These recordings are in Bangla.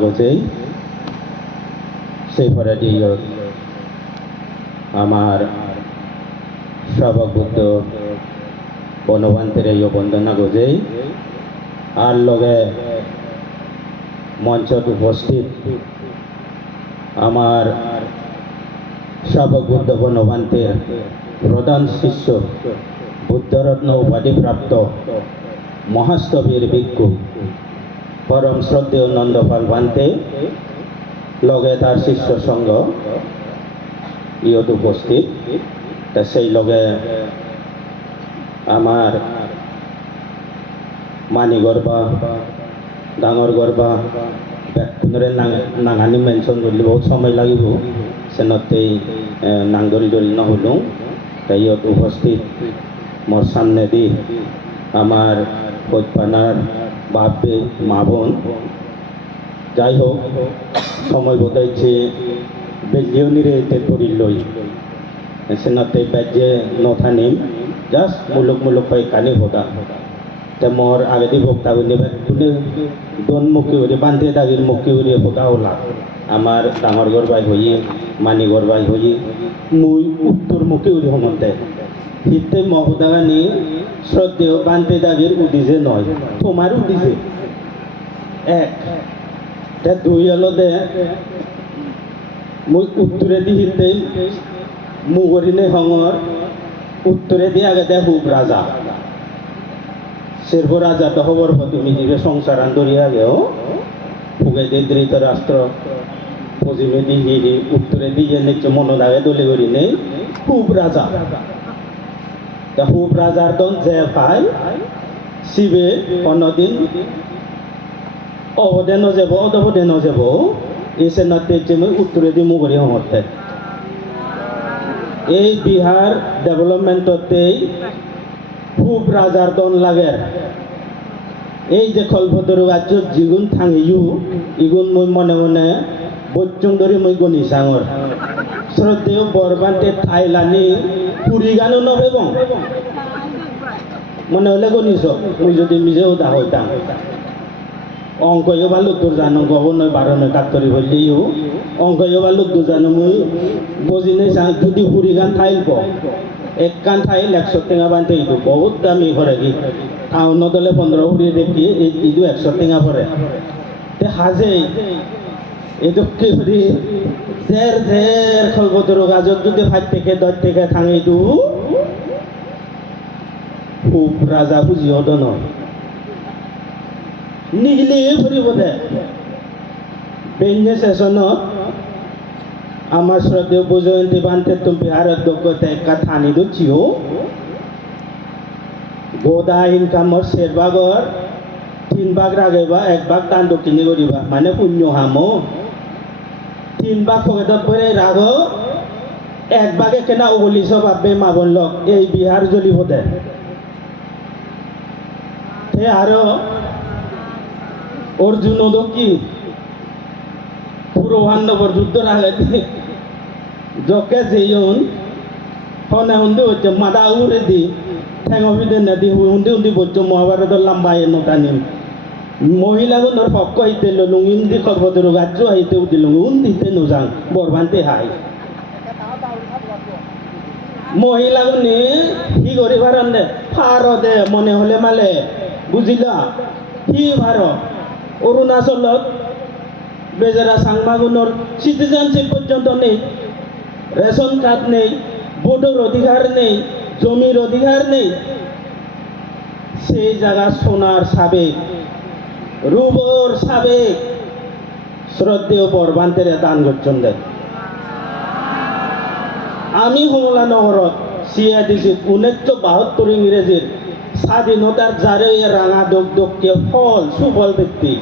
বলছেই সেই ফরাটি আমার সর্ববুদ্ধ বনবান্তের এই বন্দনা গজেই আর লগে মঞ্চত উপস্থিত আমার সর্ববুদ্ধ বনবান্তের প্রধান শিষ্য বুদ্ধরত্ন উপাধিপ্রাপ্ত মহাস্তবীর ভিক্ষু পরম শ্রদ্ধেয় নন্দপাল ভান্তে লগে তার শিষ্য সঙ্গ ইয়ত উপস্থিত তা সেই লগে আমার মানি গরবা ডাঙর গরবা পুনরে নাঙানি মেনশন করলে বহুত সময় লাগিব সেনতেই নাঙ্গরি দরি নহলো তাই ইয়ত উপস্থিত মোর সামনে দি আমার কৈপানার বাপে মা বোন যাই হোক সময় বোধাইছে বেলিয়নিরে তেতরি লই সেনাতে বেজে নথানিম জাস্ট মুলুক পাই কানি হোদা তে মোর আগে দি ভোক্তা গুলি তুলে দন মুখি হরি বান্ধে দাগির মুখি হরি হোদা ওলা আমার ডাঙর গরবাই হই মানি গরবাই হই মুই উত্তর মুখি হরি হমতে হিতে মহদাগানি শ্রদ্ধেয় বান্ধে দাগির উদিছে নয় তোমার উদিছে এক দুই হলো দে মুই উত্তরে দি হিতে মুগরিনে হঙর উত্তরে দি আগে দে হুব রাজা শেরব রাজা তো খবর তুমি দিবে সংসার আন্দরি আগেও ফুগে দিয়ে ধৃতরাষ্ট্র পশ্চিমে দি হিরি উত্তরে দিয়ে নিচ্ছে মনোদাগে দলি করি নেই হুব রাজা হুব রাজার দন যে পাই শিবে অন্যদিন অবদে নযাব অদবদে নযাব এসে নাতে উত্তরে দি মুগরি হমতে এই বিহার ডেভেলপমেন্টতেই খুব রাজার দন লাগে এই যে খলভদ্র রাজ্য জিগুন থাঙিও ইগুন মই মনে মনে বচ্চুং ধরে মই গনি সাঙর শ্রদ্ধেয় বরবান্তে ঠাইলানি পুরী গানও নভেবং মনে হলে গনিস মুই যদি নিজেও দা হইতাম অঙ্কও ভালো তোর জানো গব নয় 12 নয় 71 বললেও অঙ্কও ভালো তোর জানো মুই বুঝি নাই যদি পুরী গান ঠাইল এক কান ঠাইল 100 টাকা বানতে ইদু বহুত দামি করে কি টাউন দলে 15 উড়িয়ে দেখি ইদু 100 টাকা পরে তে হাজে এতো কি করি জের খলবদর গাজত যদি 5 থেকে 10 থেকে থাঙে দু খুব রাজা বুঝি হতো নয় নিগলি ফুরিব দে বেঞ্জে সেশনত আমার শ্রদ্ধেয় বুজয়ন্তী বান্তে তুমি বিহারের যোগ্যতা একটা থানি দুচ্ছিও গোদা ইনকামর 7 ভাগর 3 ভাগ রাগেবা 1 ভাগ দান দক্ষিণী করিবা মানে পুণ্য হামো 3 ভাগ পকেটত পরে রাগ 1 ভাগে কেনা উগলিছ ভাবে মাবন লগ এই বিহার জ্বলিব দে আরো অর্জুন কি পুরো পাণ্ডবর যুদ্ধর আগে জকে যেয়ন হনে হুন্দি হচ্ছে মাদা উড়ে দি ঠেঙবিদে নদী হুন্দি বলছো মহাভারতের লম্বাই নটানিম মহিলাগুলোর পক্ষ হইতে লুঙ্গিন দি খরবদের গাজ্য হইতে উঠি লুঙ্গি দিতে নজাং বরবান্তে হাই মহিলাগুনি কি করি ভারন দে ফার দে মনে হলে মালে বুঝিলা কি ভার অরুণাচলত বেজারা সাংমাগুনোর সিটিজেনশিপ পর্যন্ত নেই রেশন কার্ড নেই ভোটের অধিকার নেই জমির অধিকার নেই সেই জায়গা সোনার সাবেক রূপর সাবেক শ্রদ্ধেয় বরবান্তের দান করছেন দেয় আমি হুমলা নহরত সিয়া দিছি 1972 ইংরেজির স্বাধীনতার যারে রাঙা দোককে ফল সুফল ব্যক্তি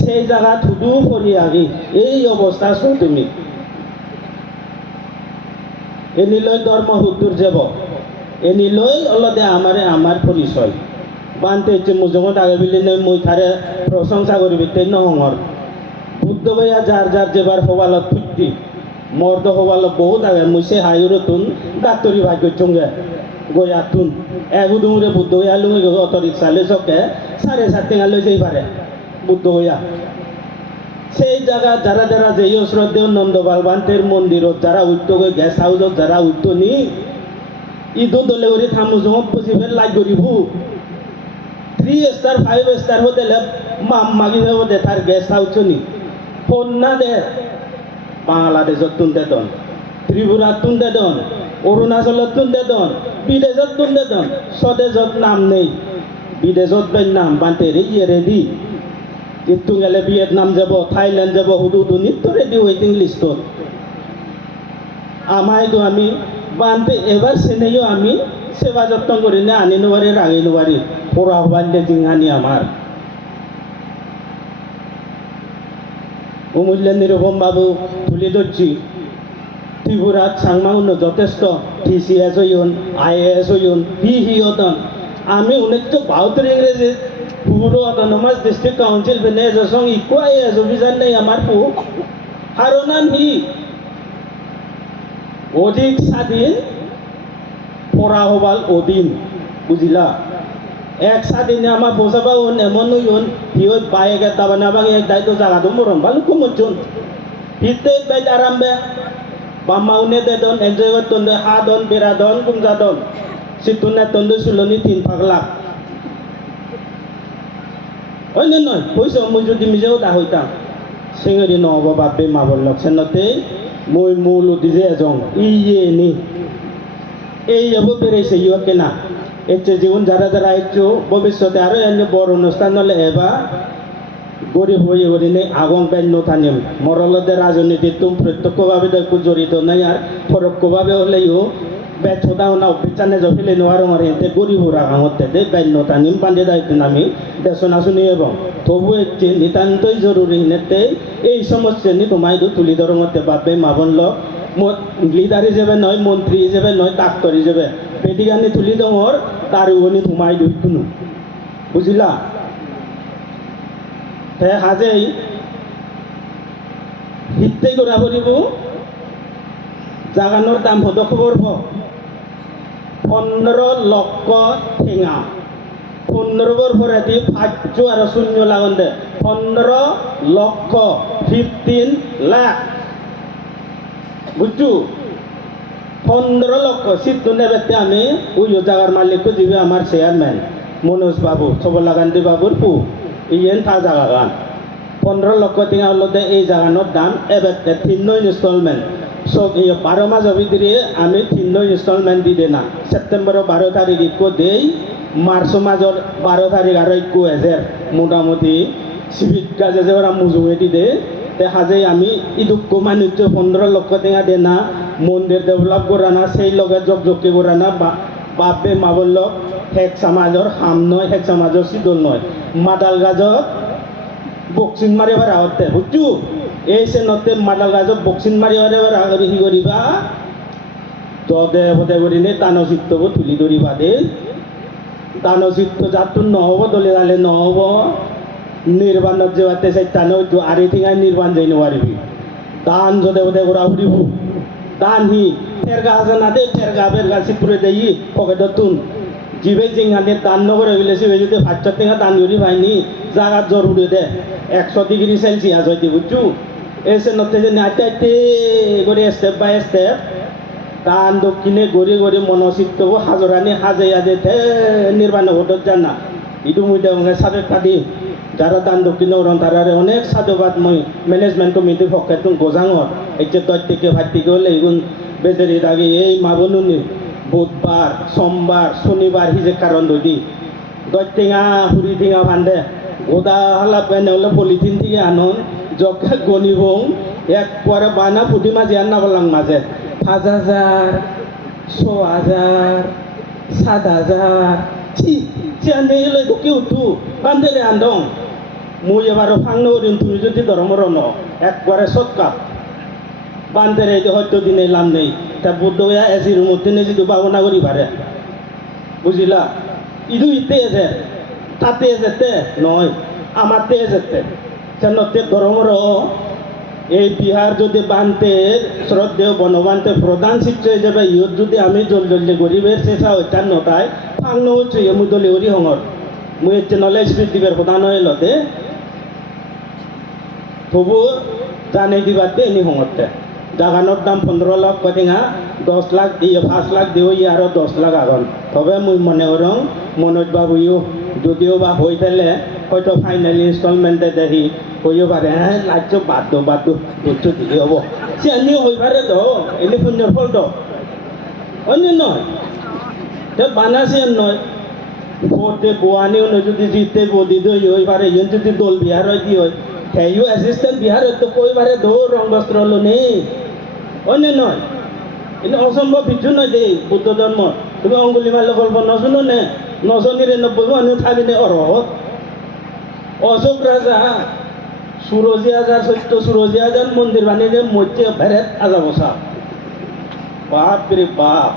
সেই জায়গা থুদু পড়ি আগে এই অবস্থা শো তুমি এনিলৈ ধর্ম হুদ্দুর যাব এনিলৈ অলদে আমার পরিচয় বানতে হচ্ছে মুজমত আগে বিলি নয় মুই থারে প্রশংসা করিবি তেই নহর বুদ্ধ গইয়া যার যেবার হবালত ফুটি মর্দ হবালত বহুত আগে মুই হাইর তুন ডাক্তরি ভাগ্য চুঙ্গে গইয়া তুন এগুদুমরে বুদ্ধ গইয়া লুঙ্গি অটো রিক্সা লে চকে 7.5 টাকা লৈ যাই পারে বুদ্ধ গইয়া সেই জায়গা যারা যারা যে শ্রদ্ধেয় নন্দবাল বান্তের মন্দিরত যারা উঠতো গেস্ট হাউসত যারা উঠতো নি ইদু দলে ওরি থামুজং পজিবেল লাইক গরিবু 3 স্টার 5 স্টার হোটেলে মাগি যাবো দে তার গেস্ট হাউস নি ফোন না দে বাংলাদেশত তুনতে দন ত্রিপুরাত তুনতে দন অরুণাচলত তুনতে দন বিদেশত তুনতে দন স্বদেশত নাম নেই বিদেশত বেন নাম বান্তে রে ইয়ে রেডি ইটু গেলে ভিয়েতনাম যাব থাইল্যান্ড যাব হুদু নিত্য রেডি ওয়েটিং লিস্টত আমাইতো আমি বান্তে এবার সেনেও আমি সেবা যত্ন করি না আনি নোয়ারি রাঙি নোয়ারি পড়া হবান্ডে জিঙানি আমার অমূল্য নিরূপম বাবু তুলে ধরছি ত্রিপুরাত সাংমাউন্য যথেষ্ট TCS হইন IAS হইন হিয়তন আমি 1972 ইংরেজি পুরো অটোনমাস ডিস্ট্রিক্ট কাউন্সিল বেনে যসং ইকো IAS অফিসার নেই আমার পু হারনান হি অধিক স্বাধীন পড়া হবাল অধীন বুঝিলা এক স্বাধীনে আমার বোঝাবা এমন হইন হিও বাইক এটা বানাবাং এক দায়িত্ব জায়গা মরম ভালো কুমজন হিতে বাইক আরামবে বামাউনে দেদন এনজয় করতন হাদন বেরাদন কুমজাদন সিতুনে তন্দে সুলনি 3 পাগলা ওই নয় পয়সা মই যদি মিজেও দা হইতাম সিঙ্গরি নহব বাপে মাবল লক্ষণতে মই মূল দিজে এজন ইয়ে নি এই যাব বেড়েছে ইয়ে না এতে জীবন যারা যারা একটু ভবিষ্যতে আরো এনে বড় অনুষ্ঠান হলে এবার গরিব হয়ে হরিণে আগং বান্য থানিম মরলদের রাজনীতির তুম প্রত্যক্ষভাবে দেখো জড়িত নাই আর পরোক্ষভাবে হলেও ব্যর্থতা না অফিসানে জফিলে নোয়ার এতে গরিব রাগামতে দে বান্য থানিম পাঞ্জে দায়িত্ব নামি দেশনা শুনি এবং তবু একটি নিতান্তই জরুরি নেতে এই সমস্যা নি তোমায় তুলি ধরমতে বাপে মাবন লোক লিডার হিসেবে নয় মন্ত্রী হিসেবে নয় ডাক্তার হিসেবে বেদিগানি তুলি দর তার উনি তোমায় দুইতুন বুঝিলা হাজেই হিতে করা করিব জাগানোর দাম হত খবর 15 লক্ষ ঠেঙা 15 বর ভরে ফাঁচ আর শূন্য লাগন দে 15 লক্ষ 15 লাখ বুঝছু 15 লক্ষ সিদ্ধ নেবে আমি ওই জায়গার মালিক যাবে আমার চেয়ারম্যান মনোজ বাবু সবলা গান্ধী বাবুর পু ইয়েন থা জায়গা গান 15 লক্ষ টিঙা হলতে এই জায়গানোর দাম এবার 3 ইনস্টলমেন্ট সব 12 মাস ভিতরে আমি 3 ইনস্টলমেন্ট দি দে না সেপ্টেম্বর 12 তারিখ ইকো দেই মার্চ মাসের 12 তারিখ আর ইকো এজের মোটামুটি সিভিক কাজে যে ওরা মুজুয়ে দি দে দেখা যায় আমি ইদুক মানুষ 15 লক্ষ টিঙা দে না মন্দির ডেভেলপ করা না সেই লগে জগজকি করা না বাপে মাবল লোক হেক সমাজর হাম নয় হেক সমাজর সিদল নয় মাদাল গাজত বক্সিং মারিবার আগতে বুঝছু এই সে নতে মাদাল গাজত বক্সিং মারিবার আগতে হি করিবা দদে হতে করিনে তানচিত্তব তুলি ধরিবা দে তানচিত্ত যাতু নহব দলে দালে নহব নির্বাণত যেতে চাই তানো আরে ঠিঙাই নির্বাণ যাই নোৱাৰিবি দান যদে হতে করা ফুরিব দান হি ফেরগা আছে না দে ফেরগা ফেরগা সিপুরে দেই পকেটতুন জিবে জিঙানে দান নকরে গেলে সিবে যদি 5 টাকা দান করি ভাইনি জায়গা জরুরি দে 100 ডিগ্রি সেলসিয়াস হইতে বুঝছু এসে নতে যে নাইতে করে স্টেপ বাই স্টেপ দান দক্ষিণে গড়ি গড়ি মনচিত্ত হাজরানি হাজে আজে নির্বাণ হতো জানা ইদু মুইতে সাবেক কাটি যারা দান দক্ষিণে ওরন তারারে অনেক সাধুবাদ মই ম্যানেজমেন্ট কমিটির পক্ষে তুমি গোজাঙর এতে তৈতিকে ভাতিকে হলে এগুন বেজারি দাগে এই মাবনুনি বুধবার সোমবার শনিবার হিজে কারণ দই দৈটিঙা হুড়ি টিঙা ভান্ডে ওদা হালা পেনে হলে পলিথিন থেকে আনন জকে গণিবং এক পরে বানা ফুটি মাঝে আন্না বললাম মাঝে 5,000 6,000 7,000 ছি চিয়ানে হলে কেউ তু বান্ধে আনদং মুই এবার ফাংনো দিন তুমি যদি ধর্মর ন একবারে সৎকাপ বান্ধে হয়তো দিনে লাম নেই তা বুদ্ধয়া এসির মধ্যে যদি ভাবনা করি পারে বুঝিলা ইদু ইতে আছে তাতে যেতে নয় আমাতে যেতে সেনতে ধর্মর এই বিহার যদি বানতে শ্রদ্ধেয় বনবান্তে প্রধান শিক্ষক হিসেবে ইয়ত যদি আমি জলদি গরিবের চেষ্টা হইতা নটায় ফাংনো হচ্ছে মুই দলি হরি হঙর মুই হচ্ছে নলেজ বৃদ্ধিবের প্রধান হইলতে তবু জানে দিবাতে এনে হঙতে জাগানোর দাম 15 লাখ কদিঙা 10 লাখ 5 লাখ দিও আরো 10 লাখ আগন তবে মুই মনে করং মনোজ বাবুও যদিও বা হয়ে থাকলে হয়তো ফাইনাল ইনস্টলমেন্টে দেখি হইও পারে হ্যাঁ লাজ্য বাধ্য ধৈর্য দিলে হব সে আনিও হয়ে পারে তো এনে পুণ্যের ফল তো অন্য নয় বানাসি নয় ভোটে বোয়ানিও নয় যদি জিততে বদি দই হয়ে পারে ইন যদি দোল বিহার হয় কি হয় হেইও অ্যাসিস্ট্যান্ট বিহার তো কই পারে দৌড় রং বস্ত্র হলো নেই অন্য নয় কিন্তু অসম্ভব কিছু নয় দেই বুদ্ধ ধর্ম তুমি অঙ্গুলি মারলে গল্প নশুনো নে 999 মানুষ থাকি অরহত অশোক রাজা সুরজি হাজার সত্য সুরজি হাজার মন্দির বানিয়ে মধ্যে ভেরেত আজা বসা বাপ রে বাপ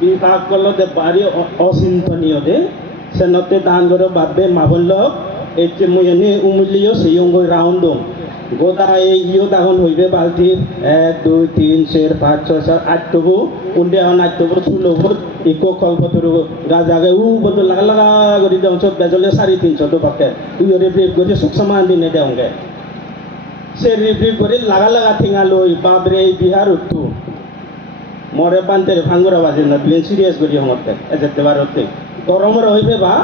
বিভাগ করলে বাড়ি অচিন্তনীয় দে সেনতে দান করে ভাববে মাবল এই যে মই এনে উমুলিও সেই অঙ্গ রাউন্ড গোদা এই ইও দাগন হইবে বালতি 1 2 3 4 5 6 7 8 টবু উন্ডে আন 8 টবু সুলভ ইকো কল্পতরু গাজাগে উ বদ লাগা লাগা করি দাও সব বেজলে 350 তো পাকে তুই রিপ্রিভ করে সুখ সমান দিনে দেওগে সে রিপ্রিভ করে লাগা লাগা থিঙালই বাবরে বিহার উঠু মরে বান্তের ভাঙ্গুরা বাজে না বিলেন সিরিয়াস করি হমতে এজেতে বারতে গরমর হইবে বা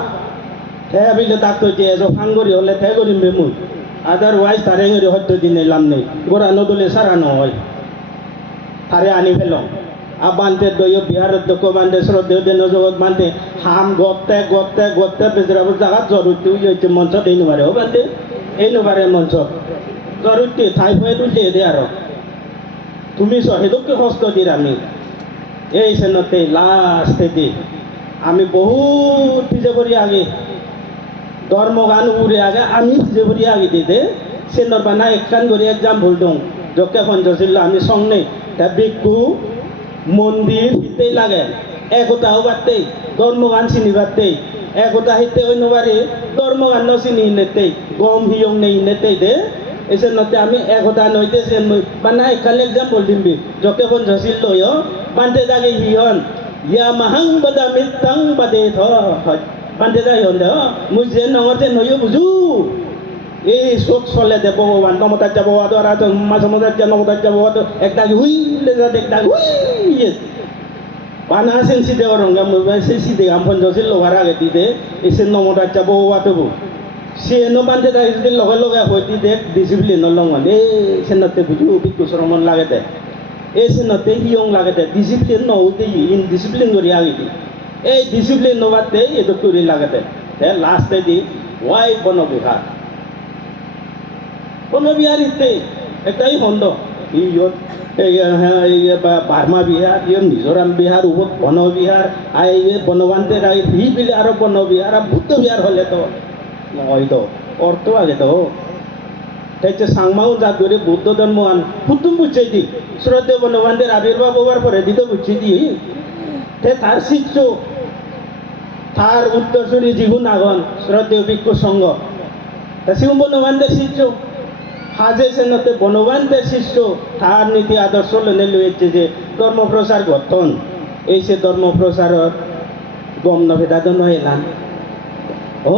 হে বিলে ডাক্তার যে এজো ভাঙ্গুরি হলে তে করিম বে মুই আদারওয়াইজ তারে এর হয়তো দিনে লাম নেই গোরা নদলে সারানো হয় তারে আনি ফেলং আবান্তে দয় বিহারত দক বান্তে শ্রদ্ধেয় দেন জগৎ বান্তে হাম গতে গতে গতে বেজরাব জায়গা জরুরি হইছে মঞ্চ দেইনো পারে ও বান্তে এইনো পারে মঞ্চ জরুরি টাইফয়েড উঠে দে আর তুমি সহেদকে হস্ত দির আমি এই সেনতে লাস্টে দি আমি বহুত পিছে করি আগে ধর্মগান উড়ে আগে আমি পিছে করি আগে দিতে সে নরবানা একখান করে এক্সাম্পল দং যকে পঞ্চশীল আমি সঙ্গে তা বিক্ষু মন্দির হিতেই লাগে একতাও বাড়তেই ধর্মগান চিনি বাড়তেই একতা হিতে অন্যবারে ধর্মগান চিনি নেতেই গম হিয়ং নেই নেতেই দে এসে নতে আমি একতা নইতে সে বানা একখান এক্সাম্পল দিবি যকে পঞ্চশীল লয় বান্তে দাগে হিয়ন ইয়া মাহাং বাদা মিত্তাং বাদে থ বান্তে দা হিয়ন দে মুই যে নঙতে নয় বুঝু এই চোখ চলে দে ভগবান নমতার যাব আদরা তো মাঝে মাঝে নমতার যাব একটা হুইলে যা একটা হুই বানা সেন্সি দেওয়ার রঙা মুই সেন্সি দে আম পঞ্চশীল লোহার আগে দিতে এসে নমতার যাব আতবু সে বান্তে দা যদি লগে লগে হইতি দেখ ডিসিপ্লিন লঙ্গন এই সেনতে বুঝু বিদ্যুৎ শ্রমণ লাগে দে এই সেনতে হিয়ং লাগে দে ডিসিপ্লিন নহইতে ইন ডিসিপ্লিন করি আগে দি এই ডিসিপ্লিন নবাতে এতো করি লাগে দে লাস্টে দি ওয়াই বনবিহার বনবিহারিতে একটাই হন্দ ইয়ত বার্মা বিহার ইয়ে মিজোরাম বিহার উপ বনবিহার আই বনবান্তে আই হি বিলে আরো বনবিহার বুদ্ধ বিহার হলে তো নয় তো অর্থ আগে তো তাইছে সাংমাও যা করে বুদ্ধ ধর্ম আন পুতুম বুঝছে দি শ্রদ্ধেয় বনবান্তের আবির্ভাব হওয়ার পরে দিতে বুঝছে দি তার শিষ্য তার উত্তরসূরি জীবন আগন শ্রদ্ধেয় ভিক্ষু সংঘ তা শিব বনবান্তের শিষ্য হাজে সেনতে বনবান্তের শিষ্য তার নীতি আদর্শ লনে লইছে যে ধর্মপ্রচার গঠন এই সে ধর্মপ্রচারর গম নভেদাদ নহেলান ও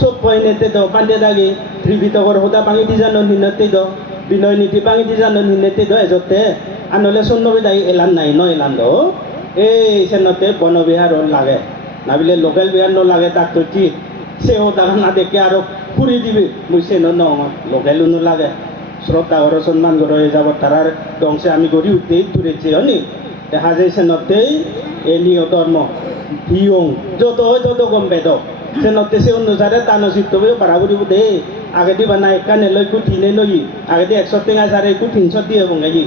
সব পয়নেতে দ পান্ডে দাগে ত্রিবিতকর হোদা ভাঙি দি জানো নিনতে দ বিনয় নীতি ভাঙি দি জানো নিনতে দ এজতে আনলে সন্নবে দাই এলান নাই ন এলান দ এই সেনতে বনবিহার লাগে নাবিলে লোকাল বিহার ন লাগে ডাক্তার কি সেও দেখা না দেখে আরো ফুরি দিবে বুঝছে ন লোকালও ন লাগে শ্রদ্ধা ঘর সম্মান ঘর হয়ে যাব তারার দংশে আমি গড়ি উঠতেই তুলেছি হনি দেখা যায় সেনতেই এলিও ধর্ম ভিয়ং যত হয় তত গম বেদ সেনতে সে অনুসারে তানসিদ্ধ হয়ে বাড়াবুড়ি দে আগে দিবা না একানে লয় কু ঠিনে নই আগে দিয়ে 100 টেঙা সারে কু 300 দিয়ে বঙ্গাই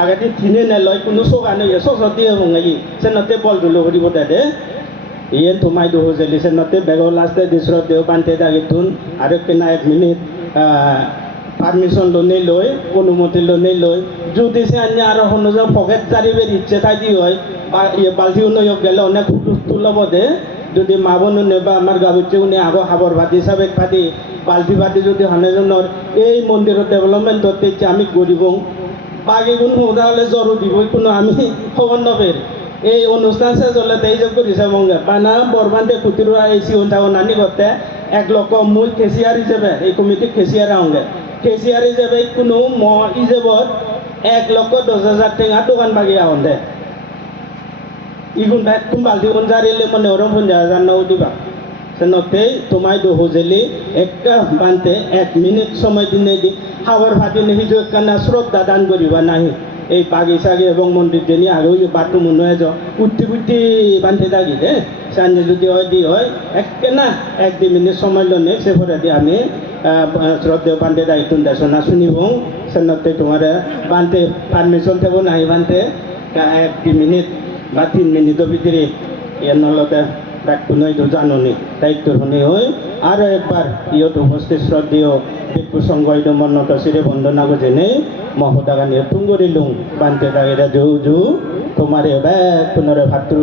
আগে দিয়ে ঠিনে নে লয় কোনো সোগা নই 100 দিয়ে বঙ্গাই সেনতে বল দুলো হরিব দে ইয়ে তোমায় দু হজেলি সেনতে বেগ লাস্টে দিশ্র দেও বান্তে দাগে তুন আর কেনা 1 মিনিট পারমিশন লোনে লই অনুমতি লোনে লই যদি সে আন্য আর হনজা পকেট জারিবের ইচ্ছে থাকি হয় বা ইয়ে বালতি উন্নয়ক গেলে অনেক তুলব দে যদি মা বোন বা আমার গাবুচ্ছে উনি আগো হাবর ভাতি সাবেক ভাতি বালতি ভাতি যদি হনেজনের এই মন্দিরের ডেভেলপমেন্ট করতে ইচ্ছে আমি গরিব বাকি গুণ হোদা হলে জরু দিব কোনো আমি খবর নবের এই অনুষ্ঠান শেষ হলে এই যে করেছে মঙ্গে বানা বরবান্তে কুতিরা এই সিউন থাকুন নানি করতে এক লক্ষ মুই কেসিয়ার হিসেবে এই কমিটি কেসিয়ার আহঙ্গে কেসিয়ার হিসেবে কোনো ম হিসেবত 1,10,000 টাকা দোকান বাগি আহন দে ইগুন ভাই তুমি বালতি জারিলে মনে ওরম 50,000 নাও দিবা সেনতে তোমায় দো হোজেলি একটা বানতে 1 মিনিট সময় দিনে দি হাওয়ার ভাতি নেহি যে কানা শ্রদ্ধা দান করিবা নাহি এই বাগিচাগে এবং মন্দির জেনি আগে বাটু মনে হয় উঠতে উঠতে বান্ধে থাকি দে সানজে যদি হয় দি হয় একে না 1-2 মিনিট সময় লনে সে পরে দি আমি শ্রদ্ধেয় বান্ধে দায়িত্ব দেশনা শুনিব সেনতে তোমার বান্ধে পারমিশন থাকবো নাই বান্ধে 1-2 মিনিট বা 3 মিনিটের ভিতরে এর নলতে দায়িত্ব নয় তো জাননি দায়িত্ব শুনি হয় আরও একবার ইয়ত উপস্থিত শ্রদ্ধেয় ভিক্ষু সংঘ মন্নত শিরে বন্দনা গজেনে মহোদাগানি তুঙ্গরিলুং বান্ধে দাগেরা জৌ জৌ তোমারে ব্যাগ পুনরে ভাতৃ